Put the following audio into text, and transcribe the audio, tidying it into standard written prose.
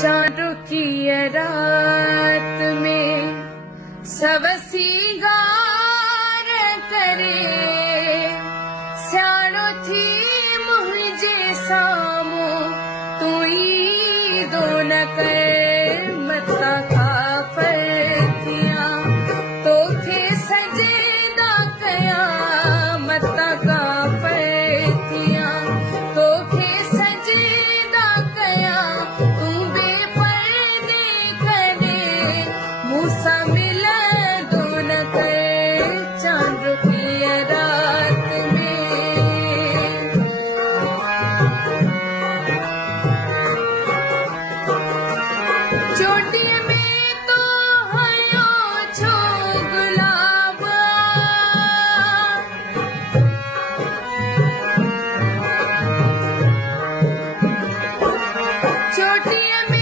चांदों की ये रात में सब सिंगार करे स्याणो थी मुझे सामो तू ही दो न कर मता खा फरतिया तो खे सजेदा कया मता का फरतिया तो खे सजेदा कया तू बेपर्दे करे मूसा मिला दो न कर चांद की ये रात में चोटी में तो हयो छो गुलाब चोटी में